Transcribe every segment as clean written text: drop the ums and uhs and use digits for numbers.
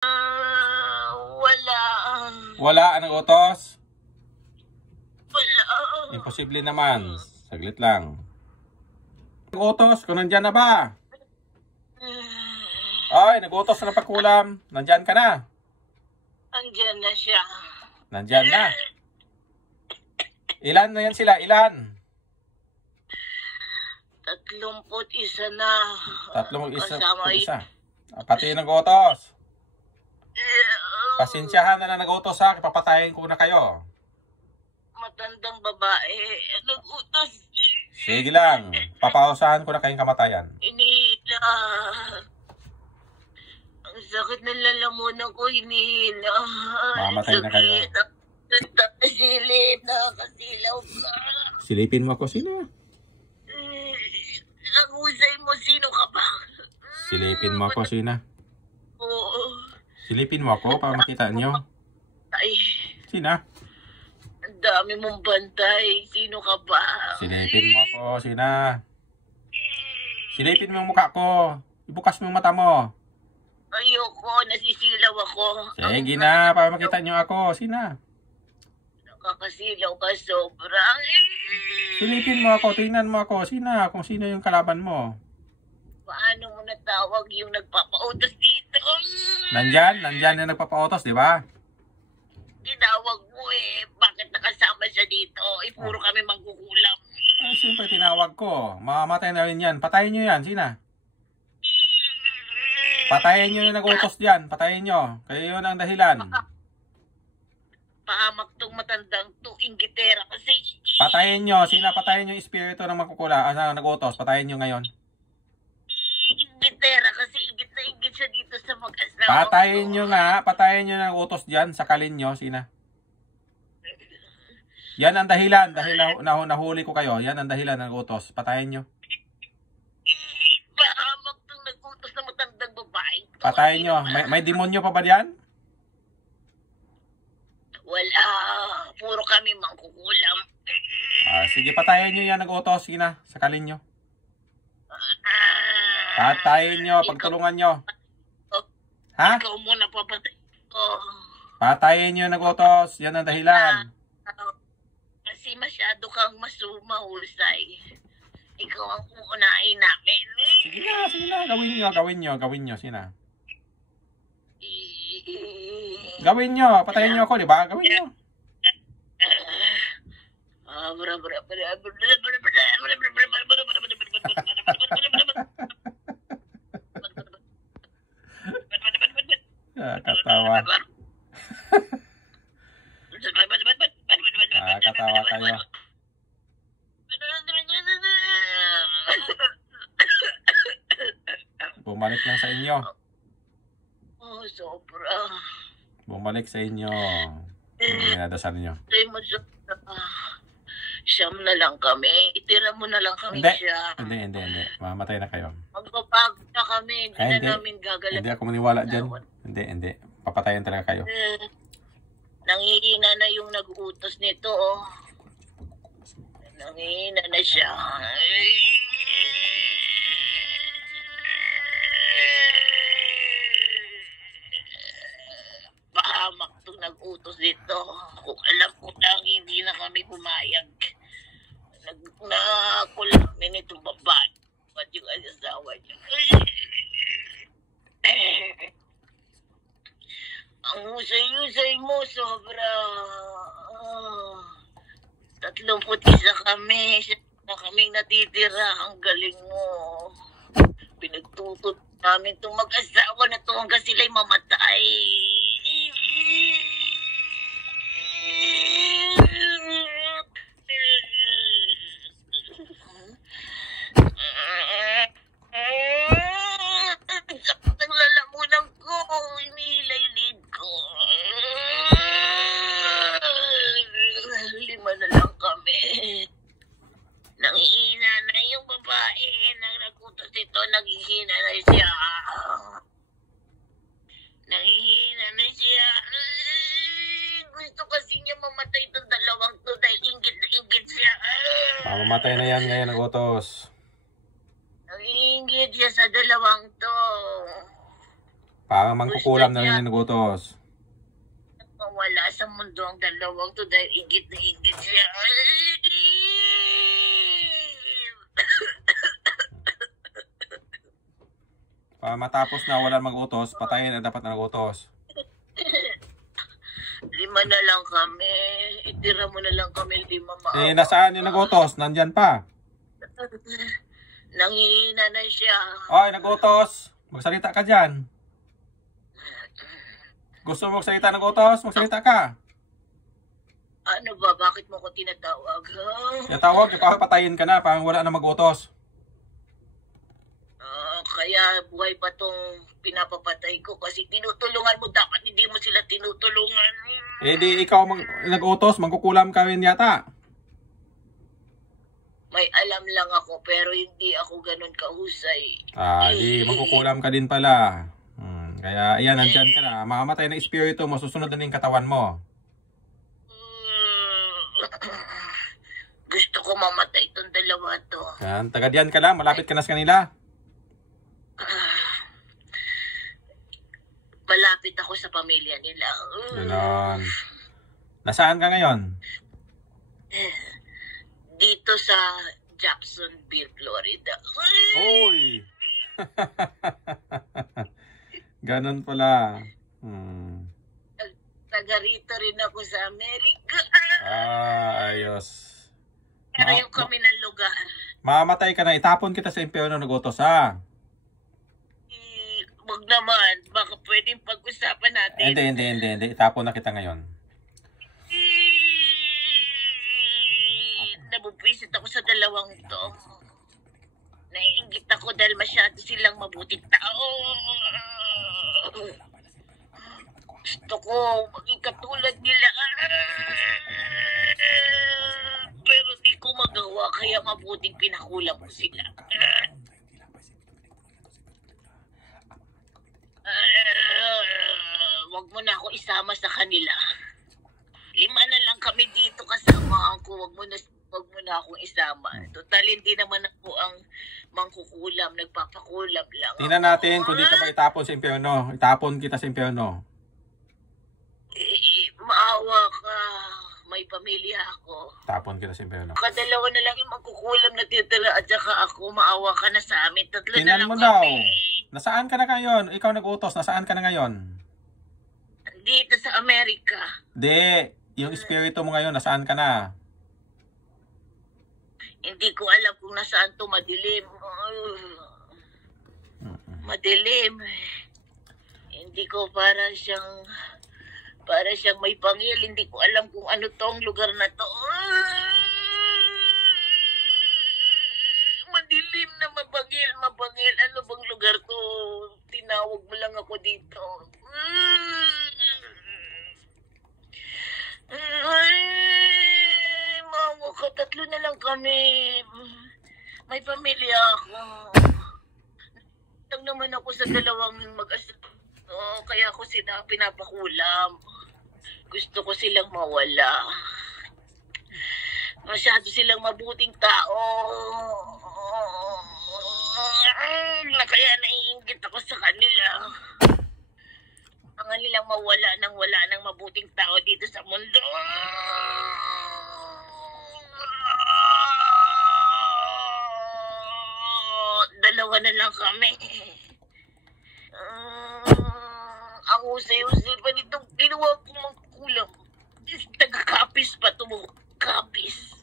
Wala. Wala? Anong utos? Wala. Imposible naman. Saglit lang. Nag-utos, kung nandyan na ba? Ay, nag-utos na ng pagkulam. Nandyan ka na. Andyan na siya. Nandyan na. Ilan na yan sila? Ilan? 31 na. Kasama isa. Pati yung nag-utos. Pasensyahan na nag-utos ha. Papatayin ko na kayo. Matandang babae. Nag-utos. Sige lang. Papausahan ko na kayong kamatayan. Inihila. Ang sakit ng lalamunan ko. Inihila. Mamatay na kayo. Silip. Nakasilaw ka. Silipin mo ako. Sino? Ang husay mo. Sino ka ba? Silipin mo ako. Sino? Oo. Silipin mo ako para makita nyo. Ay. Sino? Ang dami mong bantay. Sino ka ba? Silipin mo ako. Sino? Silipin mo yung mukha ko. Ibukas mo yung mata mo. Ayoko. Nasisilaw ako. Sige na. Para makita nyo ako. Sino? Nakakasilaw ka sobra. Silipin mo ako. Tingnan mo ako. Sino? Kung sino yung kalaban mo. Paano mo natawag yung nagpapautos dito? Nandyan yung nagpapautos, di ba? Tinawag mo eh. Bakit nakasama siya dito? Puro kami magkukulam. Ay, siyempre tinawag ko. Mamamatay na rin yan. Patayin nyo yan. Sina? Patayin nyo yung nag-utos dyan. Patayin nyo. Kayo yun ang dahilan. Pahamak tong matandang to. Inggitera kasi. Patayin nyo. Sina? Patayin nyo yung espiritu ng magkukula. Nag-utos. Patayin nyo ngayon. Inggitera kasi inggit na inggit siya dito sa mag-asawa. Patayin nyo nga. Patayin nyo ng utos dyan. Sakalin nyo. Sina? Yan ang dahilan. Dahil nahuli ko kayo. Yan ang dahilan ng utos. Patayin nyo. Pahamak tong nag-utos na matandang babae. Patayin nyo. May demonyo pa ba diyan? Wala. Puro kami mangkukulam. Sige, patayin nyo yan nag-utos. Sige na. Sakalin nyo. Patayin nyo. Pagtulungan nyo. Ha? Ikaw muna papatay ko. Patayin nyo nag-utos. Yan ang dahilan. Kasi masyado kang mahusay. Ikaw ang uunahin namin. Sige na. Gawin nyo. Sina? Gawin nyo. Patayin nyo ako, di ba? Gawin nyo. Katawa. Katawa kayo. Bumalik lang sa inyo. Oh, sobra. Bumalik sa inyo. Minadasal nyo. Siyam na lang kami. Itira mo na lang kami siya. Hindi. Mamatay na kayo. Magpapagod na kami. Hindi na namin gagalaw. Hindi ako maniwala dyan. Hindi. Papatayan talaga kayo. Nangihina na yung nag-utos nito. Oh. Nangihina na siya. Pahamak itong nag-utos dito. Kung alam ko lang, hindi na kami pumayag. Nakulamin itong babae. At yung asawa niya. Ang husay-husay mo, sobra. 31 kami. Na kaming natitira. Ang galing mo. Pinagtutut namin itong mag-asawa na ito hanggang sila'y mamatay. Sakit ang lalamunan ko. Inihilay-lid ko. 5 na lang kami. Nangihina na yung babae. Nang nagutos ito, naghihina na siya. Nangihina na siya. Gusto kasi niya mamatay itong dalawang to dahil inggit na inggit siya. Mamatay na yan ngayon ng utos. Nangingit siya sa dalawang to. Parang mangkukulam na rin yung nagutos. Mawala sa mundo ang dalawang to dahil ingit na ingit siya. Matapos na wala mag-utos, patayin ang dapat na nag-utos. 5 na lang kami. Itira mo na lang kami 5 maawa. Nasaan yung nag-utos? Nandyan pa. Nangihina na siya. Oy, nag-utos. Magsalita ka dyan. Gusto mo magsalita nag-utos? Magsalita ka. Ano ba? Bakit mo ko tinatawag? Tawag, patayin ka na. Parang wala na mag-utos. Kaya buhay pa tong pinapapatay ko kasi tinutulungan mo, dapat hindi mo sila tinutulungan. Di ikaw nag-utos, mangkukulam ka rin yata. May alam lang ako pero hindi ako ganun kahusay. Di mangkukulam ka din pala. Kaya ayan, nandyan ka na. Makamatay na espiritu mo, susunod na yung katawan mo. Gusto ko mamatay itong dalawa to. Yan, tagadiyan ka lang, malapit ka na sa kanila. Malapit ako sa pamilya nila. Ganon. Nasaan ka ngayon? Dito sa Jacksonville, Florida. Uy! Ganon pala. Taga rito rin ako sa Amerika. Ayos. Ayaw kami ng lugar. Mamatay ka na, itapon kita sa impyerno nag-utos, ha? Wag naman, baka pwedeng pag-usapan natin. Hindi. Itapon na kita ngayon. Nabubwisit ako sa dalawang to. Naiinggit ako dahil masyado silang mabuting tao. Gusto ko maging katulad nila. Pero di ko magawa kaya mabuting pinakulang ko sila. Wag mo na ako isama sa kanila. 5 na lang kami dito kasama ko. Wag mo na akong isama. Total, hindi naman ako ang mangkukulam. Nagpapakulam lang. Tingnan natin kung di ka ba itapon sa impyerno. Itapon kita sa impyerno. Maawa ka. May pamilya ako. Tapon kita sa impyerno. Kadalawa na lang yung magkukulam na titira at saka ako. Maawa ka na sa amin. 3 na Tingnan lang mo daw. kami. Nasaan ka na ngayon? Ikaw nag-utos. Nasaan ka na ngayon? Dito sa Amerika. Di. Yung espiritu mo ngayon, nasaan ka na? Hindi ko alam kung nasaan to. Madilim. Madilim. Hindi ko para siyang may pangil. Hindi ko alam kung ano tong lugar na to. Madilim na mabangil. Ano bang lugar to? Tinawag mo lang ako dito. Mawa ka, 3 na lang kami. May pamilya ako. Lang naman ako sa dalawang mag-asawa. Kaya ako sila pinapakulam. Gusto ko silang mawala. Masyado silang mabuting tao. Kaya naiinggit ako sa kanila. Ang nilang mawala ng mabuting tao dito sa mundo. Dalawa na lang kami. Ang usay-usay pa nitong ginawa kong mangkukulam. Taga-kapis pa ito mo. Kapis.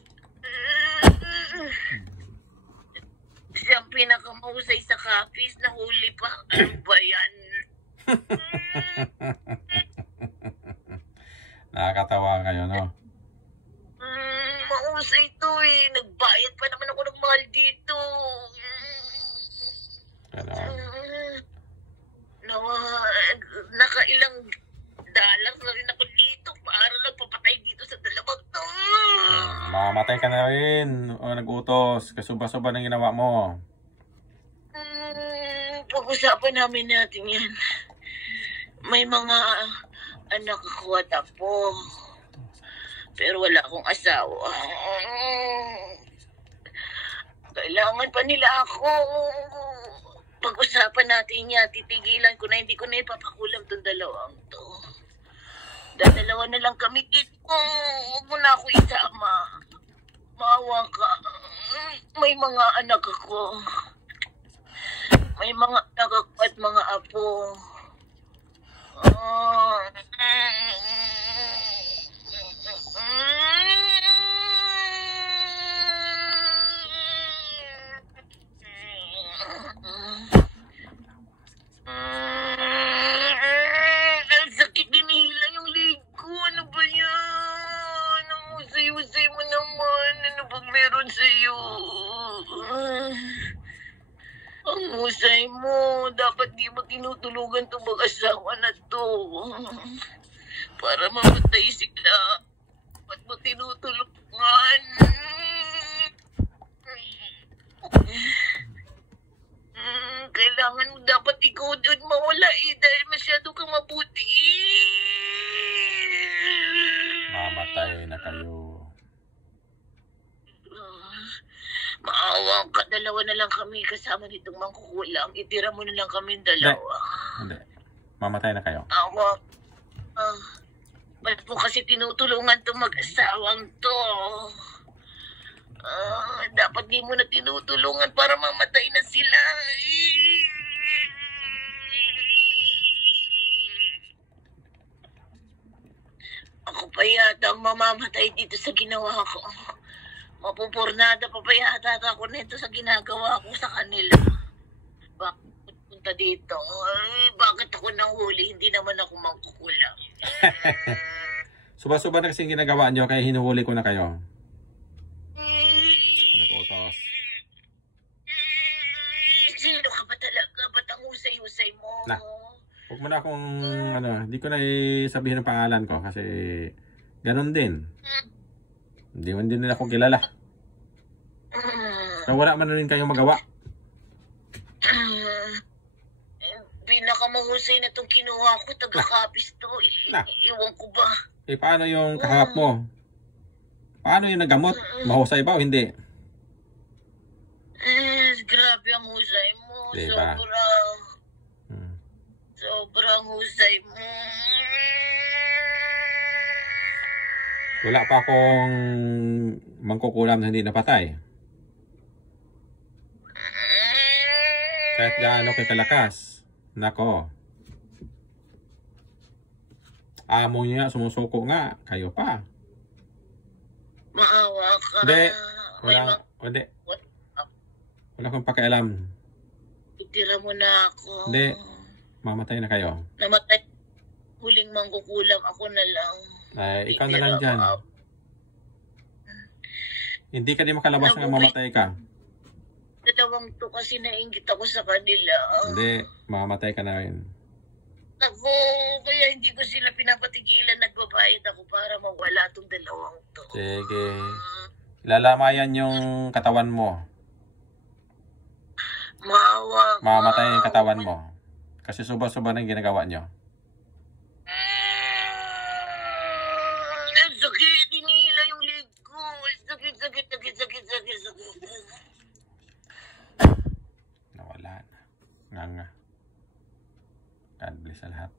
Siyang pinakamahusay sa kapis. Nahuli pa. Ano ba yan? Nakakatawa kayo, no? Mahusay ito eh. Nagbayad pa naman ako ng mahal dito. Nakailang dollars na rin ako dito para lang papatay dito sa dalawang to. Mamamatay ka na rin. O nag-utos. Kasuba-suba ng ginawa mo. Pag-usapan natin yan. May mga anak ako at apo. Pero wala akong asawa. Kailangan pa nila ako. pag-usapan natin yan. Titigilan ko na, hindi ko na ipapakulam tong dalawang to. Dalawa na lang kami dito. Huwag mo na ako isama. Maawa ka. May mga anak ako. May mga anak ako at mga apo. Ang sakit dinihila yung leg ko. Ano ba yan? Ang usay-usay mo naman. Ano bang meron sa'yo? Ang husay mo. Dapat di mo tinutulugan itong mag-asawa na to. Para mamatay sila. Ba't mo tinutulungan? Kailangan mo dapat ikaw doon mawala dahil masyado kang mabuti. Mamatay na kayo. Maawa ka, dalawa na lang kami kasama nitong mangkukulam. Itira mo na lang kami dalawa. Hindi. Mamatay na kayo. Awa. Ba't mo kasi tinutulungan itong mag-asawang to? Dapat di mo na tinutulungan para mamatay na sila. Ako pa yata ang mamamatay dito sa ginawa ko. Mapupurnada pa yata ako nito sa ginagawa ko sa kanila. Bakit punta dito? Bakit ako nahuli? Hindi naman ako mangkukulam. Suba-suba na kasi yung ginagawa nyo kaya hinuhuli ko na kayo. Nag-utos. Sino ka ba talaga? Ba't ang husay-husay mo? Na. Huwag mo na akong, hindi ko na sabihin ang pangalan ko kasi ganun din. Hindi man din nila ako kilala. So, wala man rin kayong magawa. Pinakamahusay na itong kinuha ko. Taga-kapis to. Iwan ko ba? Paano yung kahap mo? Paano yung nagamot? Mahusay ba o hindi? Grabe ang husay mo. Diba? Sobrang husay mo. Wala pa akong mangkukulam na hindi napatay. Kahit gaano kay kalakas. Nako. Amo niya, sumusuko nga. Kayo pa. Maawa ka. Hindi. Hindi. Wala akong pakialam. Itira mo na ako. Hindi. Mamatay na kayo. Namatay. Huling mangkukulam. Ako na lang. Ay, ikaw na lang dyan. Hindi ka din makalabas nga mamatay ka. Dalawang to kasi nainggit ako sa kanila. Hindi. Mamatay ka na rin. Ako, kaya hindi ko sila pinapatigilan. Nagbabayad ako para mawala itong dalawang to. Sige. Lalamayan yung katawan mo. Maawa ka. Mamatay yung katawan mo. Kasi suba-suba na yung ginagawa nyo. Ang sakit. Hinihila yung leg ko. Sakit. Nawala na. Nga. God bless sa lahat.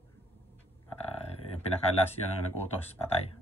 Yung pinakalas yun ang nag-utos. Patay.